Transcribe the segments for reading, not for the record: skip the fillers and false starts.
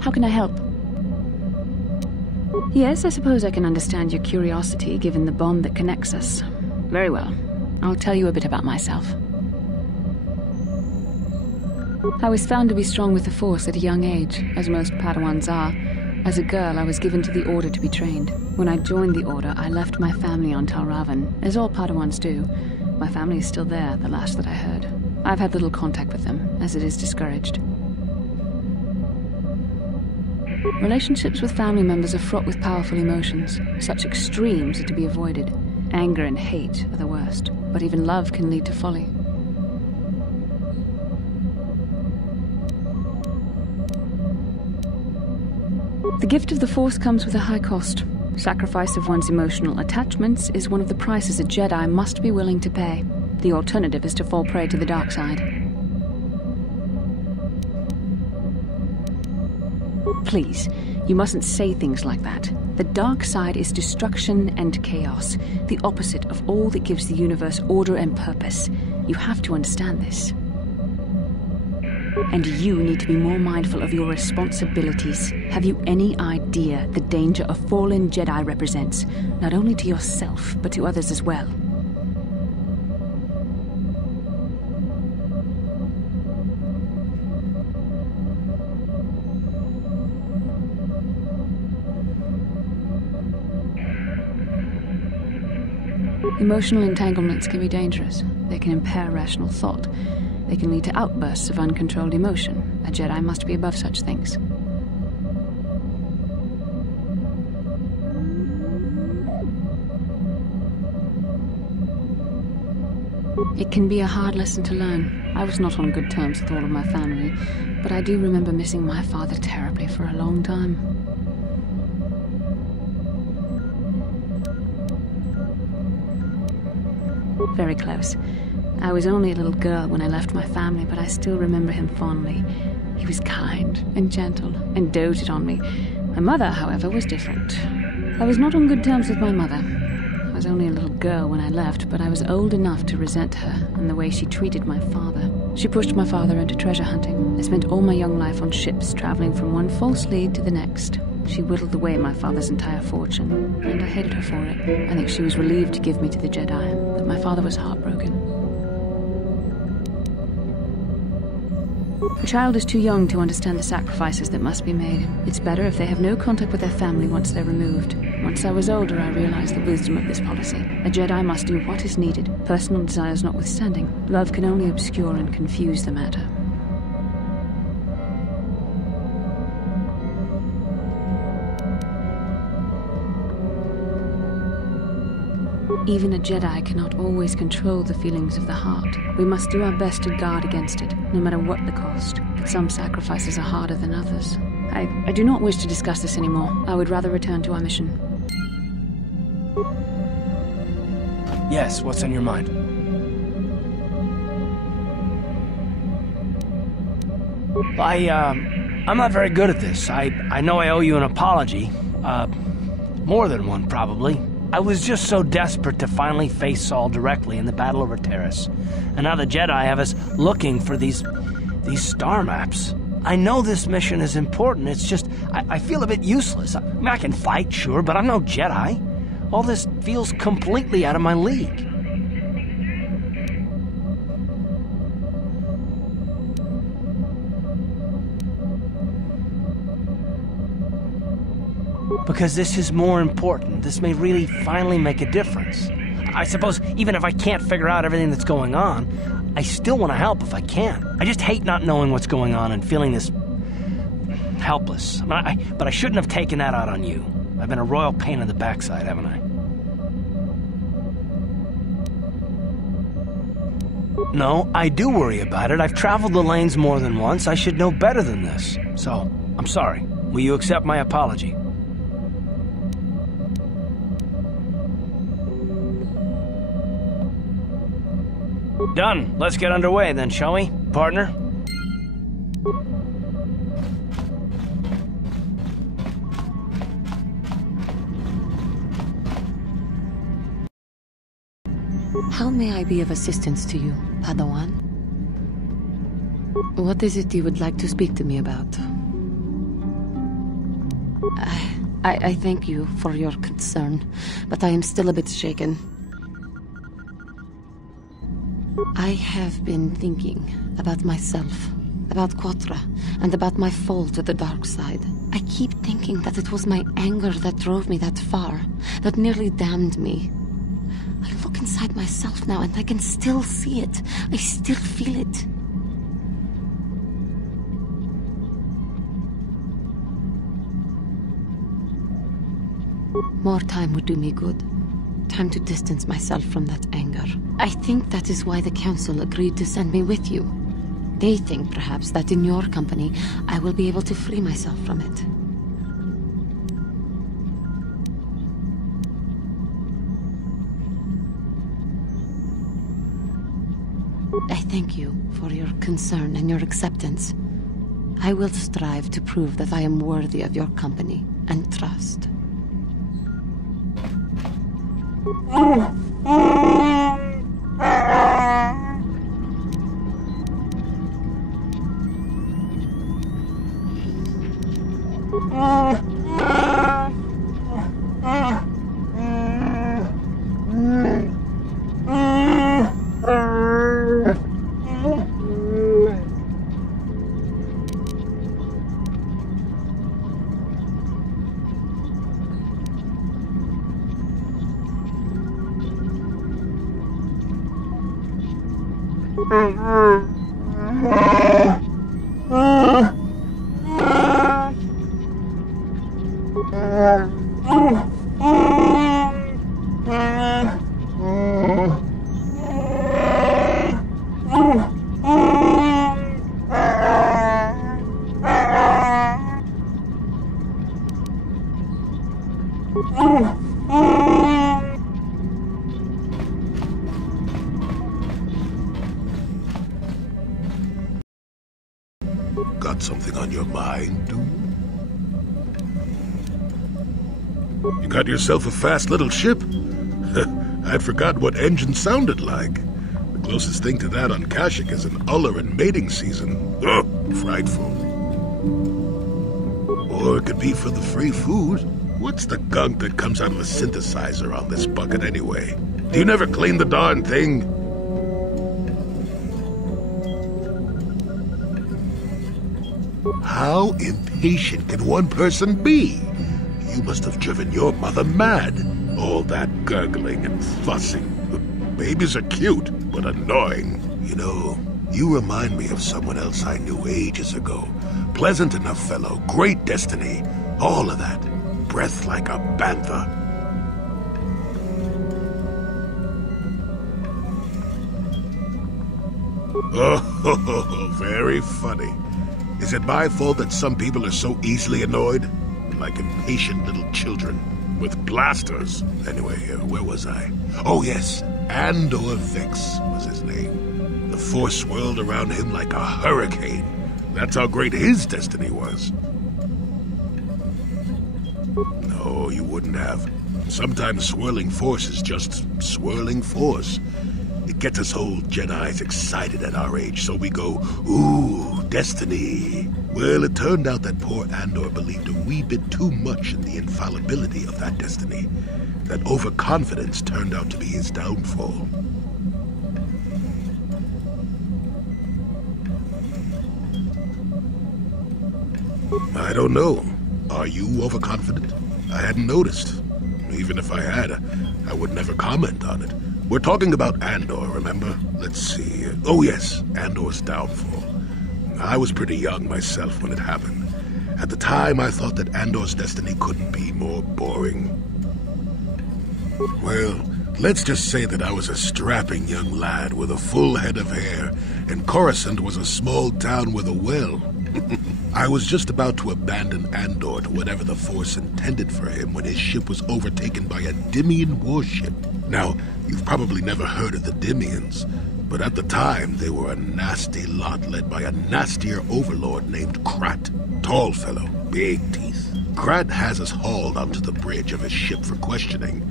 How can I help? Yes, I suppose I can understand your curiosity, given the bond that connects us. Very well. I'll tell you a bit about myself. I was found to be strong with the Force at a young age, as most Padawans are. As a girl, I was given to the Order to be trained. When I joined the Order, I left my family on Tal Ravan, as all Padawans do. My family is still there, the last that I heard. I've had little contact with them, as it is discouraged. Relationships with family members are fraught with powerful emotions. Such extremes are to be avoided. Anger and hate are the worst, but even love can lead to folly. The gift of the Force comes with a high cost. Sacrifice of one's emotional attachments is one of the prices a Jedi must be willing to pay. The alternative is to fall prey to the dark side. Please, you mustn't say things like that. The dark side is destruction and chaos, the opposite of all that gives the universe order and purpose. You have to understand this. And you need to be more mindful of your responsibilities. Have you any idea the danger a fallen Jedi represents, not only to yourself, but to others as well? Emotional entanglements can be dangerous. They can impair rational thought. They can lead to outbursts of uncontrolled emotion. A Jedi must be above such things. It can be a hard lesson to learn. I was not on good terms with all of my family, but I do remember missing my father terribly for a long time. Very close. I was only a little girl when I left my family, but I still remember him fondly. He was kind and gentle and doted on me. My mother, however, was different. I was not on good terms with my mother. I was only a little girl when I left, but I was old enough to resent her and the way she treated my father. She pushed my father into treasure hunting. I spent all my young life on ships, traveling from one false lead to the next. She whittled away my father's entire fortune, and I hated her for it. I think she was relieved to give me to the Jedi, but my father was heartbroken. A child is too young to understand the sacrifices that must be made. It's better if they have no contact with their family once they're removed. Once I was older, I realized the wisdom of this policy. A Jedi must do what is needed, personal desires notwithstanding. Love can only obscure and confuse the matter. Even a Jedi cannot always control the feelings of the heart. We must do our best to guard against it, no matter what the cost. But some sacrifices are harder than others. I do not wish to discuss this anymore. I would rather return to our mission. Yes, what's on your mind? I'm not very good at this. I know I owe you an apology. More than one, probably. I was just so desperate to finally face Saul directly in the Battle over Terrace. And now the Jedi have us looking for these star maps. I know this mission is important, it's just, I feel a bit useless. I mean, I can fight, sure, but I'm no Jedi. All this feels completely out of my league. Because this is more important. This may really finally make a difference. I suppose even if I can't figure out everything that's going on, I still want to help if I can. I just hate not knowing what's going on and feeling this helpless. But I shouldn't have taken that out on you. I've been a royal pain in the backside, haven't I? No, I do worry about it. I've traveled the lanes more than once. I should know better than this. So, I'm sorry. Will you accept my apology? Done. Let's get underway then, shall we, partner? How may I be of assistance to you, Padawan? What is it you would like to speak to me about? I thank you for your concern, but I am still a bit shaken. I have been thinking about myself, about Quatra, and about my fall to the dark side. I keep thinking that it was my anger that drove me that far, that nearly damned me. I look inside myself now and I can still see it. I still feel it. More time would do me good. Time to distance myself from that anger. I think that is why the Council agreed to send me with you. They think, perhaps, that in your company, I will be able to free myself from it. I thank you for your concern and your acceptance. I will strive to prove that I am worthy of your company and trust. Got something on your mind, dude? You got yourself a fast little ship? I'd forgotten what engine sounded like. The closest thing to that on Kashyyyk is an uller in mating season. Ugh, frightful. Or it could be for the free food. What's the gunk that comes out of the synthesizer on this bucket anyway? Do you never clean the darn thing? How impatient can one person be? You must have driven your mother mad. All that gurgling and fussing. Babies are cute, but annoying. You know, you remind me of someone else I knew ages ago. Pleasant enough fellow, great destiny, all of that. Breath like a bantha. Oh, very funny. Is it my fault that some people are so easily annoyed? Like impatient little children. With blasters. Anyway, where was I? Oh yes, Andor Vex was his name. The Force swirled around him like a hurricane. That's how great his destiny was. No, you wouldn't have. Sometimes swirling force is just swirling force. It gets us old Jedis excited at our age, so we go, ooh, destiny. Well, it turned out that poor Andor believed a wee bit too much in the infallibility of that destiny. That overconfidence turned out to be his downfall. I don't know. Are you overconfident? I hadn't noticed. Even if I had, I would never comment on it. We're talking about Andor, remember? Let's see. Oh yes, Andor's downfall. I was pretty young myself when it happened. At the time, I thought that Andor's destiny couldn't be more boring. Well, let's just say that I was a strapping young lad with a full head of hair, and Coruscant was a small town with a well. I was just about to abandon Andor to whatever the Force intended for him when his ship was overtaken by a Dimian warship. Now, you've probably never heard of the Dimians, but at the time they were a nasty lot led by a nastier overlord named Krat. Tall fellow, big teeth. Krat has us hauled onto the bridge of his ship for questioning,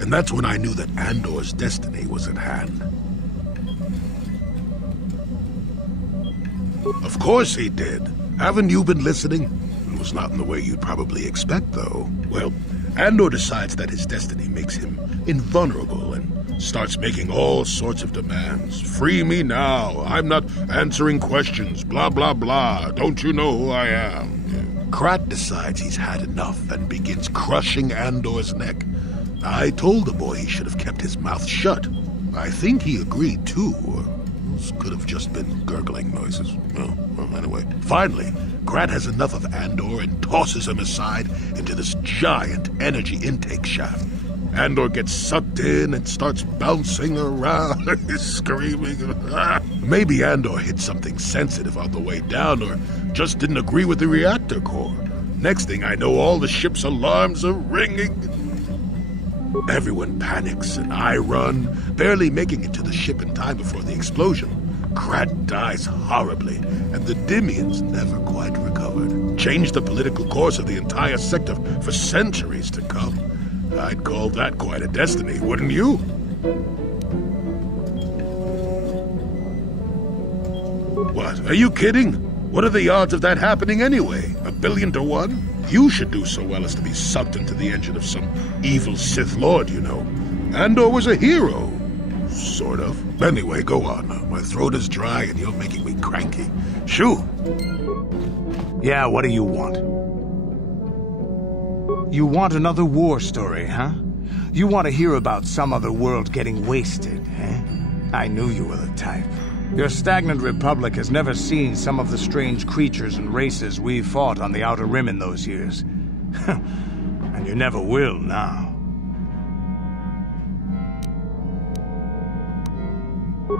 and that's when I knew that Andor's destiny was at hand. Of course he did. Haven't you been listening? conclusion was not in the way you'd probably expect, though. Well, Andor decides that his destiny makes him invulnerable and starts making all sorts of demands. Free me now. I'm not answering questions. Blah, blah, blah. Don't you know who I am? Krat decides he's had enough and begins crushing Andor's neck. I told the boy he should have kept his mouth shut. I think he agreed, too. Those could have just been gurgling noises. Well, anyway. Finally, Krat has enough of Andor and tosses him aside into this giant energy intake shaft. Andor gets sucked in and starts bouncing around, screaming. Maybe Andor hit something sensitive on the way down, or just didn't agree with the reactor core. Next thing I know, all the ship's alarms are ringing. Everyone panics, and I run, barely making it to the ship in time before the explosion. Krat dies horribly, and the Dimians never quite recovered. Changed the political course of the entire sector for centuries to come. I'd call that quite a destiny, wouldn't you? What, are you kidding? What are the odds of that happening anyway? 1,000,000,000 to 1? You should do so well as to be sucked into the engine of some evil Sith Lord, you know. Andor was a hero. Sort of. Anyway, go on. My throat is dry and you're making me cranky. Shoo! Yeah, what do you want? You want another war story, huh? You want to hear about some other world getting wasted, eh? I knew you were the type. Your stagnant republic has never seen some of the strange creatures and races we fought on the Outer Rim in those years. And you never will now.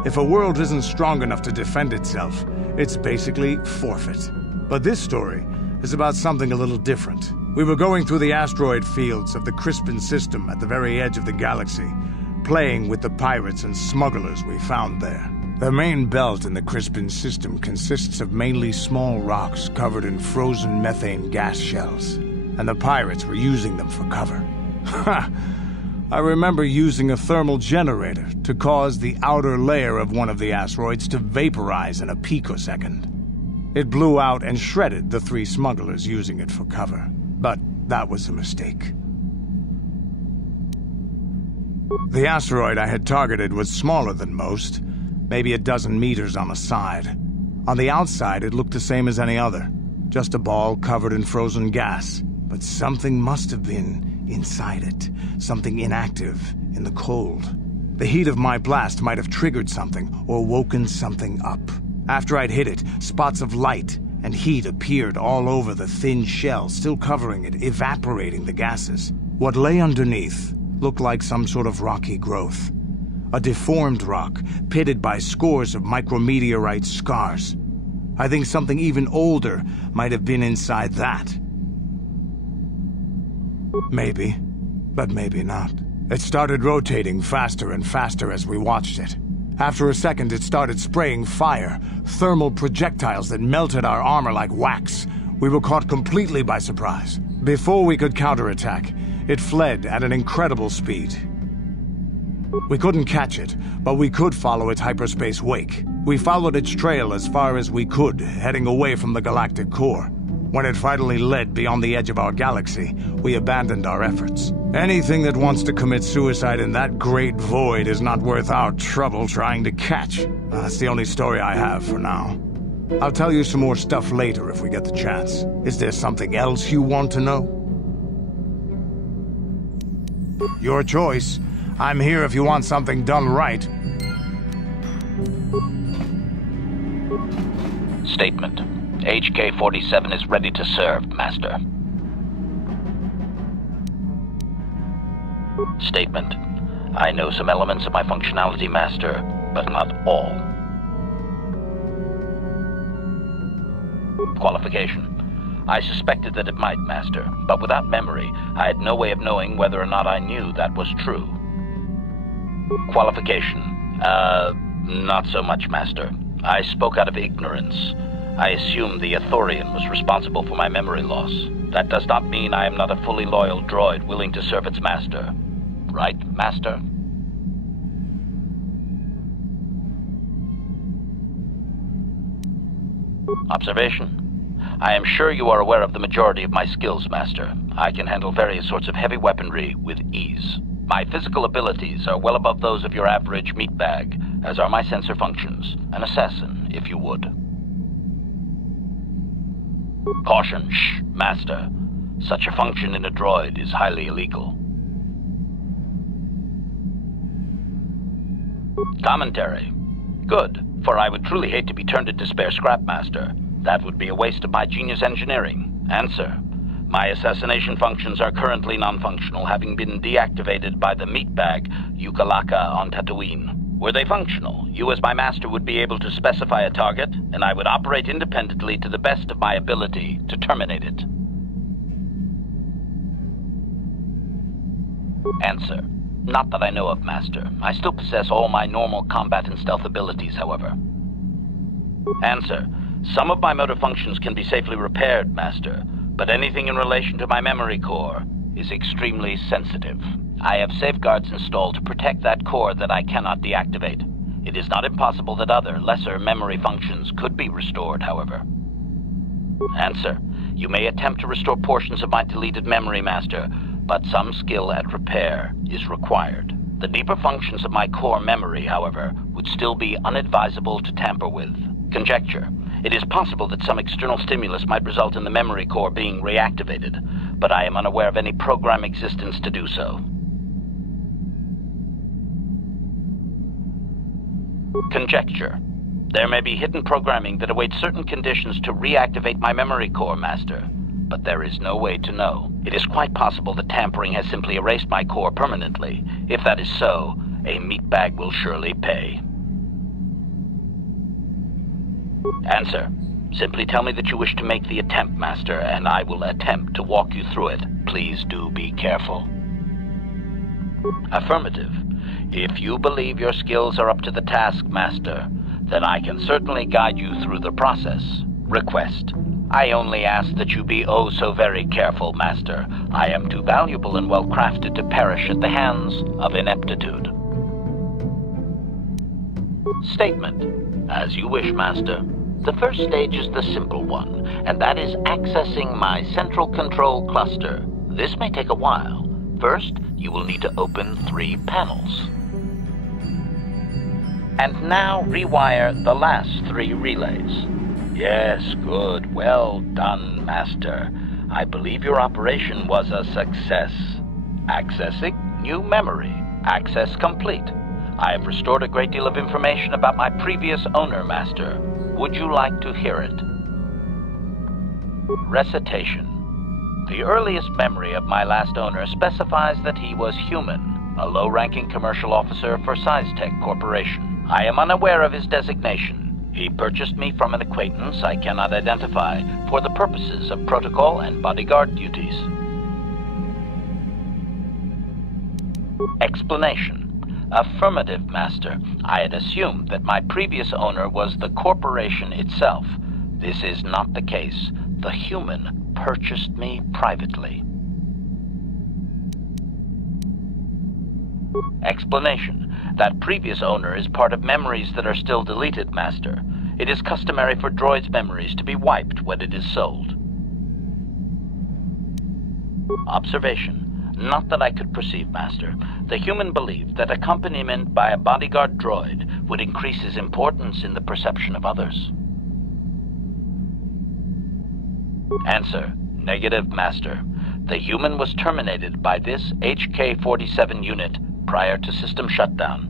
If a world isn't strong enough to defend itself, it's basically forfeit. But this story is about something a little different. We were going through the asteroid fields of the Crispin system at the very edge of the galaxy, playing with the pirates and smugglers we found there. The main belt in the Crispin system consists of mainly small rocks covered in frozen methane gas shells, and the pirates were using them for cover. Ha! I remember using a thermal generator to cause the outer layer of one of the asteroids to vaporize in a picosecond. It blew out and shredded the 3 smugglers using it for cover. But that was a mistake. The asteroid I had targeted was smaller than most, maybe a dozen meters on a side. On the outside, it looked the same as any other, just a ball covered in frozen gas. But something must have been inside it, something inactive in the cold. The heat of my blast might have triggered something or woken something up. After I'd hit it, spots of light and heat appeared all over the thin shell, still covering it, evaporating the gases. What lay underneath looked like some sort of rocky growth. A deformed rock, pitted by scores of micrometeorite scars. I think something even older might have been inside that. Maybe, but maybe not. It started rotating faster and faster as we watched it. After a second, it started spraying fire, thermal projectiles that melted our armor like wax. We were caught completely by surprise. Before we could counterattack, it fled at an incredible speed. We couldn't catch it, but we could follow its hyperspace wake. We followed its trail as far as we could, heading away from the galactic core. When it finally led beyond the edge of our galaxy, we abandoned our efforts. Anything that wants to commit suicide in that great void is not worth our trouble trying to catch. That's the only story I have for now. I'll tell you some more stuff later if we get the chance. Is there something else you want to know? Your choice. I'm here if you want something done right. Statement. HK-47 is ready to serve, Master. Statement. I know some elements of my functionality, Master, but not all. Qualification. I suspected that it might, Master, but without memory, I had no way of knowing whether or not I knew that was true. Qualification. Not so much, Master. I spoke out of ignorance. I assumed the Ithorian was responsible for my memory loss. That does not mean I am not a fully loyal droid willing to serve its master. Right, Master? Observation. I am sure you are aware of the majority of my skills, Master. I can handle various sorts of heavy weaponry with ease. My physical abilities are well above those of your average meatbag, as are my sensor functions. An assassin, if you would. Caution, shh, Master. Such a function in a droid is highly illegal. Commentary. Good, for I would truly hate to be turned into spare scrap, Master. That would be a waste of my genius engineering. Answer. My assassination functions are currently non-functional, having been deactivated by the meatbag Yukalaka on Tatooine. Were they functional, you as my master would be able to specify a target, and I would operate independently to the best of my ability to terminate it. Answer. Not that I know of, Master. I still possess all my normal combat and stealth abilities, however. Answer. Some of my motor functions can be safely repaired, Master, but anything in relation to my memory core is extremely sensitive. I have safeguards installed to protect that core that I cannot deactivate. It is not impossible that other, lesser memory functions could be restored, however. Answer. You may attempt to restore portions of my deleted memory, Master, but some skill at repair is required. The deeper functions of my core memory, however, would still be unadvisable to tamper with. Conjecture. It is possible that some external stimulus might result in the memory core being reactivated, but I am unaware of any program existence to do so. Conjecture. There may be hidden programming that awaits certain conditions to reactivate my memory core, Master, but there is no way to know. It is quite possible that tampering has simply erased my core permanently. If that is so, a meatbag will surely pay. Answer. Simply tell me that you wish to make the attempt, Master, and I will attempt to walk you through it. Please do be careful. Affirmative. If you believe your skills are up to the task, Master, then I can certainly guide you through the process. Request. I only ask that you be oh so very careful, Master. I am too valuable and well-crafted to perish at the hands of ineptitude. Statement. As you wish, Master. The first stage is the simple one, and that is accessing my central control cluster. This may take a while. First, you will need to open 3 panels. And now rewire the last 3 relays. Yes, good. Well done, Master. I believe your operation was a success. Accessing new memory. Access complete. I have restored a great deal of information about my previous owner, Master. Would you like to hear it? Recitation. The earliest memory of my last owner specifies that he was human, a low-ranking commercial officer for SciTech Corporation. I am unaware of his designation. He purchased me from an acquaintance I cannot identify for the purposes of protocol and bodyguard duties. Explanation. Affirmative, Master. I had assumed that my previous owner was the corporation itself. This is not the case. The human purchased me privately. Explanation. That previous owner is part of memories that are still deleted, Master. It is customary for droids' memories to be wiped when it is sold. Observation. Not that I could perceive, Master. The human believed that accompaniment by a bodyguard droid would increase his importance in the perception of others. Answer. Negative, Master. The human was terminated by this HK-47 unit prior to system shutdown.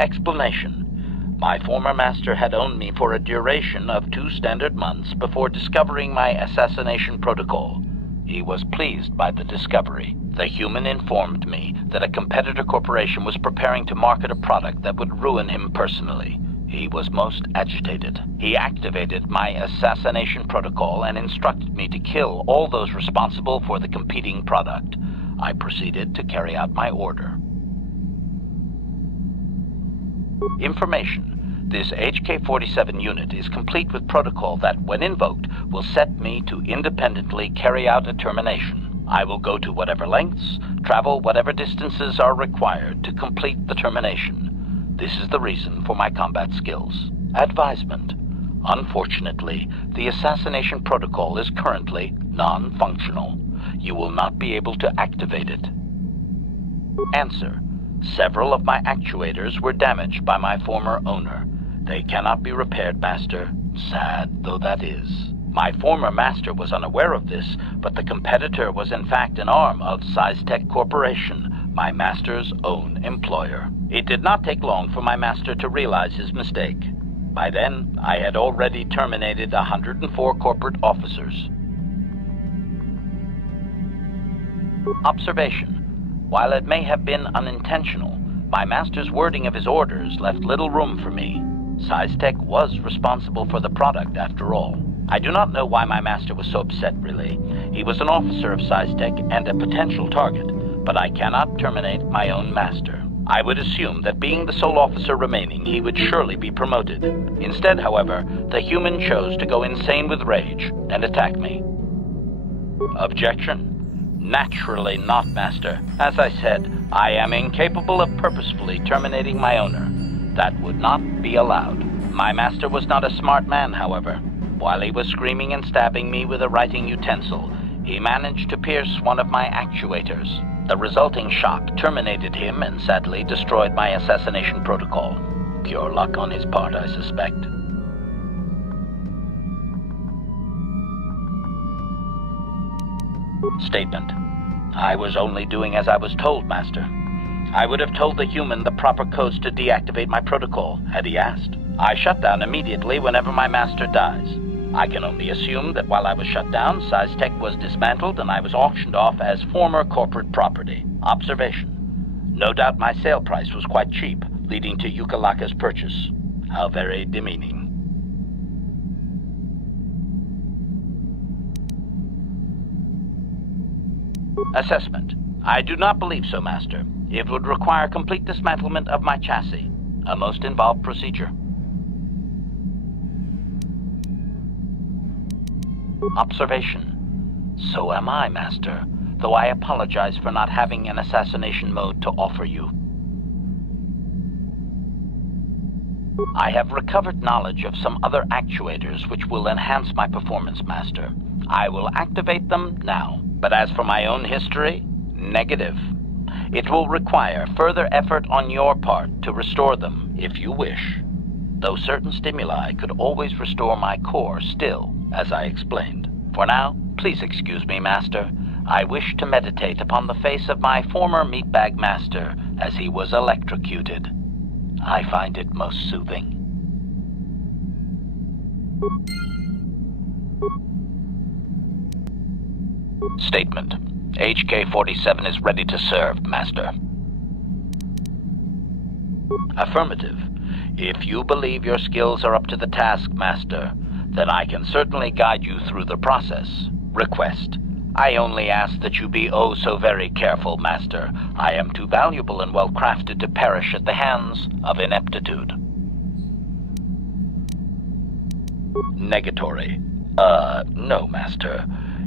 Explanation. My former master had owned me for a duration of 2 standard months before discovering my assassination protocol. He was pleased by the discovery. The human informed me that a competitor corporation was preparing to market a product that would ruin him personally. He was most agitated. He activated my assassination protocol and instructed me to kill all those responsible for the competing product. I proceeded to carry out my order. Information. This HK-47 unit is complete with protocol that, when invoked, will set me to independently carry out a termination. I will go to whatever lengths, travel whatever distances are required to complete the termination. This is the reason for my combat skills. Advisement. Unfortunately, the assassination protocol is currently non-functional. You will not be able to activate it. Answer. Several of my actuators were damaged by my former owner. They cannot be repaired, Master. Sad though that is. My former master was unaware of this, but the competitor was in fact an arm of SciTech Corporation, my master's own employer. It did not take long for my master to realize his mistake. By then, I had already terminated 104 corporate officers. Observation. While it may have been unintentional, my master's wording of his orders left little room for me. SciTech was responsible for the product, after all. I do not know why my master was so upset, really. He was an officer of SciTech and a potential target, but I cannot terminate my own master. I would assume that being the sole officer remaining, he would surely be promoted. Instead, however, the human chose to go insane with rage and attack me. Objection? Naturally not, Master. As I said, I am incapable of purposefully terminating my owner. That would not be allowed. My master was not a smart man, however. While he was screaming and stabbing me with a writing utensil, he managed to pierce one of my actuators. The resulting shock terminated him and sadly destroyed my assassination protocol. Pure luck on his part, I suspect. Statement. I was only doing as I was told, Master. I would have told the human the proper codes to deactivate my protocol, had he asked. I shut down immediately whenever my master dies. I can only assume that while I was shut down, SciTech was dismantled and I was auctioned off as former corporate property. Observation. No doubt my sale price was quite cheap, leading to Yukalaka's purchase. How very demeaning. Assessment. I do not believe so, Master. It would require complete dismantlement of my chassis, a most involved procedure. Observation. So am I, Master, though I apologize for not having an assassination mode to offer you. I have recovered knowledge of some other actuators which will enhance my performance, Master. I will activate them now. But as for my own history, negative. It will require further effort on your part to restore them, if you wish. Though certain stimuli could always restore my core still, as I explained. For now, please excuse me, Master. I wish to meditate upon the face of my former meatbag master as he was electrocuted. I find it most soothing. Statement. HK-47 is ready to serve, Master. Affirmative. If you believe your skills are up to the task, Master, then I can certainly guide you through the process. Request. I only ask that you be oh so very careful, Master. I am too valuable and well-crafted to perish at the hands of ineptitude. Negatory. No, Master.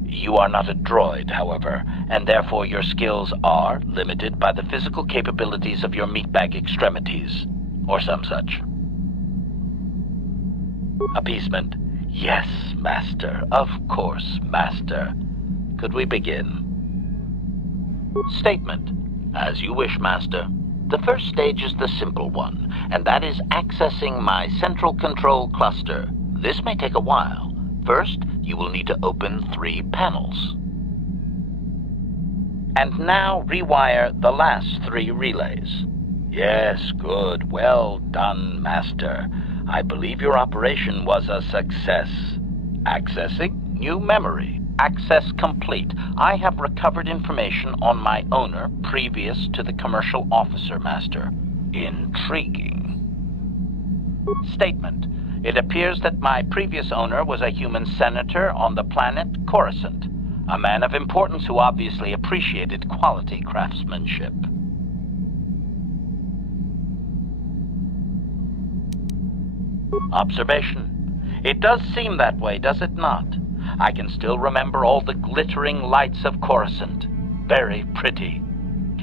You are not a droid, however, and therefore your skills are limited by the physical capabilities of your meatbag extremities, or some such. Appeasement. Yes, Master. Of course, Master. Could we begin? Statement. As you wish, Master. The first stage is the simple one, and that is accessing my central control cluster. This may take a while. First, you will need to open 3 panels. And now rewire the last 3 relays. Yes, good. Well done, Master. I believe your operation was a success. Accessing new memory. Access complete. I have recovered information on my owner previous to the commercial officer, Master. Intriguing. Statement. It appears that my previous owner was a human senator on the planet Coruscant, a man of importance who obviously appreciated quality craftsmanship. Observation. It does seem that way, does it not? I can still remember all the glittering lights of Coruscant. Very pretty.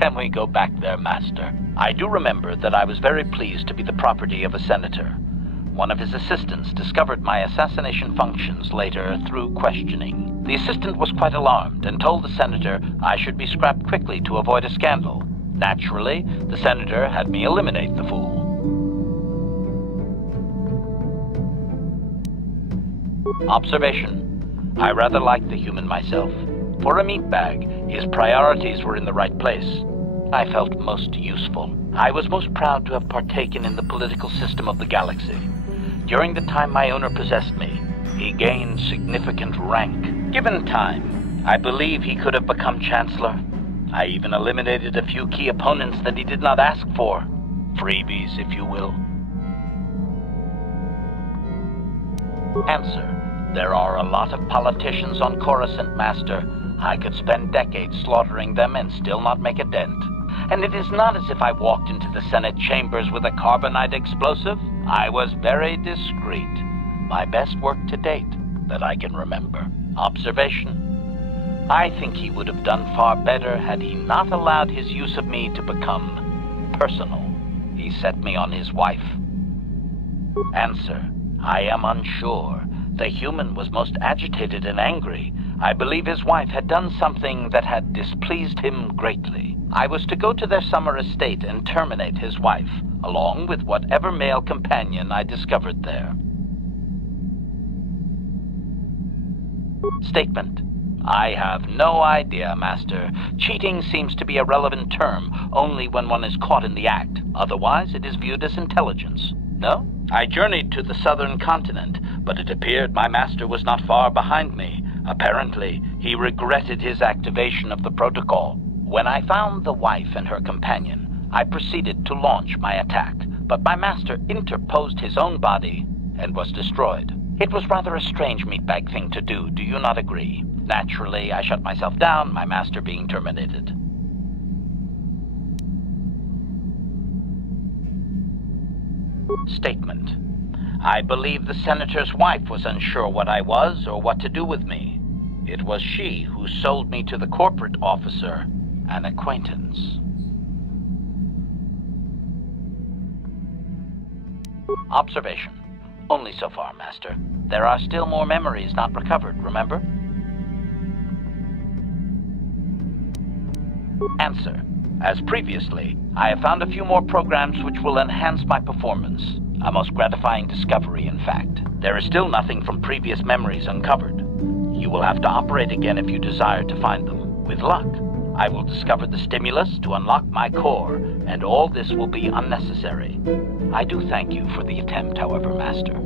Can we go back there, Master? I do remember that I was very pleased to be the property of a senator. One of his assistants discovered my assassination functions later through questioning. The assistant was quite alarmed and told the senator I should be scrapped quickly to avoid a scandal. Naturally, the senator had me eliminate the fool. Observation. I rather liked the human myself. For a meatbag, his priorities were in the right place. I felt most useful. I was most proud to have partaken in the political system of the galaxy. During the time my owner possessed me, he gained significant rank. Given time, I believe he could have become Chancellor. I even eliminated a few key opponents that he did not ask for. Freebies, if you will. Answer. There are a lot of politicians on Coruscant, Master. I could spend decades slaughtering them and still not make a dent. And it is not as if I walked into the Senate chambers with a carbonite explosive. I was very discreet. My best work to date, that I can remember. Observation. I think he would have done far better had he not allowed his use of me to become personal. He set me on his wife. Answer. I am unsure. The human was most agitated and angry. I believe his wife had done something that had displeased him greatly. I was to go to their summer estate and terminate his wife, along with whatever male companion I discovered there. Statement. I have no idea, Master. Cheating seems to be a relevant term only when one is caught in the act. Otherwise, it is viewed as intelligence. No? I journeyed to the southern continent, but it appeared my master was not far behind me. Apparently, he regretted his activation of the protocol. When I found the wife and her companion, I proceeded to launch my attack, but my master interposed his own body and was destroyed. It was rather a strange meatbag thing to do, do you not agree? Naturally, I shut myself down, my master being terminated. Statement. I believe the senator's wife was unsure what I was or what to do with me. It was she who sold me to the corporate officer, an acquaintance. Observation. Only so far, Master. There are still more memories not recovered, remember? Answer. As previously, I have found a few more programs which will enhance my performance. A most gratifying discovery, in fact. There is still nothing from previous memories uncovered. You will have to operate again if you desire to find them. With luck, I will discover the stimulus to unlock my core, and all this will be unnecessary. I do thank you for the attempt, however, Master.